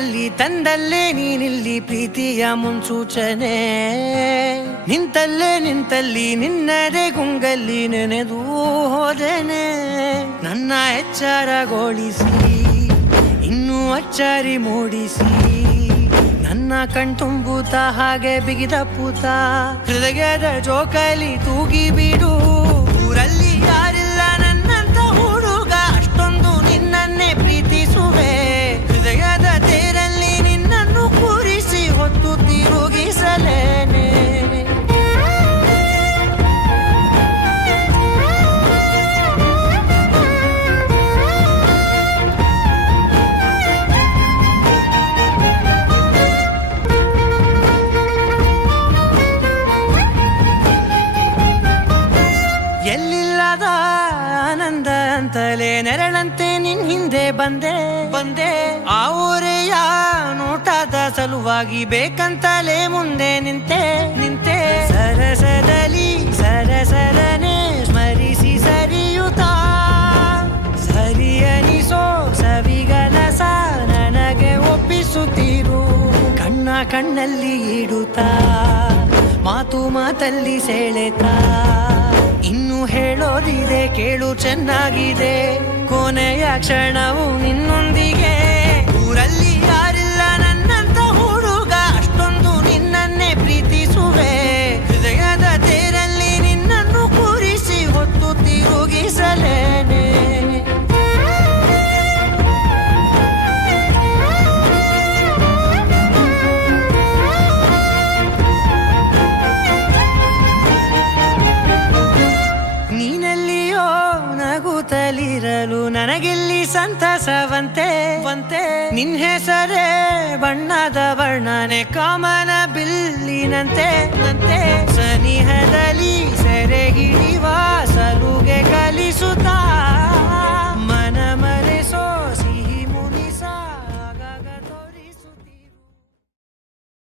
ಮನೆಯಲ್ಲಿ ತಂದಲ್ಲೇ ನೀನಿಲ್ಲಿ ಪ್ರೀತಿಯ ಮುನ್ಸೂಚನೆ ನಿಂತಲ್ಲಿ ನಿನ್ನದೇ ಗುಂಗಲ್ಲಿ ನೆನೆದು ಹೋದನೆ ನನ್ನ ಎಚ್ಚರಗೊಳಿಸಿ ಇನ್ನೂ ಅಚ್ಚರಿ ಮೂಡಿಸಿ ನನ್ನ ಕಣ್ತುಂಬುತ್ತ ಹಾಗೆ ಬಿಗಿದ ಪೂತ ಹೃದಯದ ಜೋಕಾಲಿ ತೂಗಿ ಬಿಡು ಊರಲ್ಲಿ ಯಾರಿಲ್ಲ ನನ್ನಂತ ಹುಡುಗ ಅಷ್ಟೊಂದು ನಿನ್ನನ್ನೇ ಪ್ರೀತಿಸುವೆ ಹೃದಯದ ತೇರಲ್ಲಿ ನಿನ್ನನ್ನು ಕೂರಿಸಿ ಹೊತ್ತು ತಿರುಗಿಸಲೇನೆ ಎಲ್ಲಿಲ್ಲದ ಆನಂದ ಅಂತಲೇ ನೆರಳಂತೆ ನಿನ್ ಹಿಂದೆ ಬಂದೆ ಆ ಊರೆಯ ನೋಟದ ಸಲುವಾಗಿ ಬೇಕಂತಲೇ ಮುಂದೆ ನಿಂತೆ ಸರಸದಲ್ಲಿ ಸರಸರನೆ ಸ್ಮರಿಸಿ ಸರಿಯುತ್ತಾ ಸರಿಯನಿಸೋ ಸವಿಗನಸ ನನಗೆ ಒಪ್ಪಿಸುತ್ತೀರು ಕಣ್ಣಲ್ಲಿ ಇಡುತ್ತಾ ಮಾತಲ್ಲಿ ಸೆಳೆತಾ ಇನ್ನು ಹೇಳೋದಿದೆ ಕೇಳು ಚೆನ್ನಾಗಿದೆ ಕೊನೆಯ ಕ್ಷಣವು ನಿನ್ನೊಂದಿಗೆ ಊರಲ್ಲಿ ಯಾರಿಲ್ಲ ನನ್ನಂತ ಹುಡುಗ ಅಷ್ಟೊಂದು ನಿನ್ನನ್ನೇ ಪ್ರೀತಿಸುವೆ ಹೃದಯದ ತೇರಲ್ಲಿ ನಿನ್ನನ್ನು ಕೂರಿಸಿ ಹೊತ್ತು ತಿರುಗಿಸಲೇನೆ ನಗುತ್ತಲಿರಲು ನನಗೆಲ್ಲಿ ಸಂತಸವಂತೆ ನಿನ್ ಹೆಸರೇ ಬಣ್ಣದ ವರ್ಣನೆ ಕಾಮನ ಬಿಲ್ಲಿನಂತೆ ಸನಿಹದಲ್ಲಿ ಸೆರೆ ಹಿಡಿ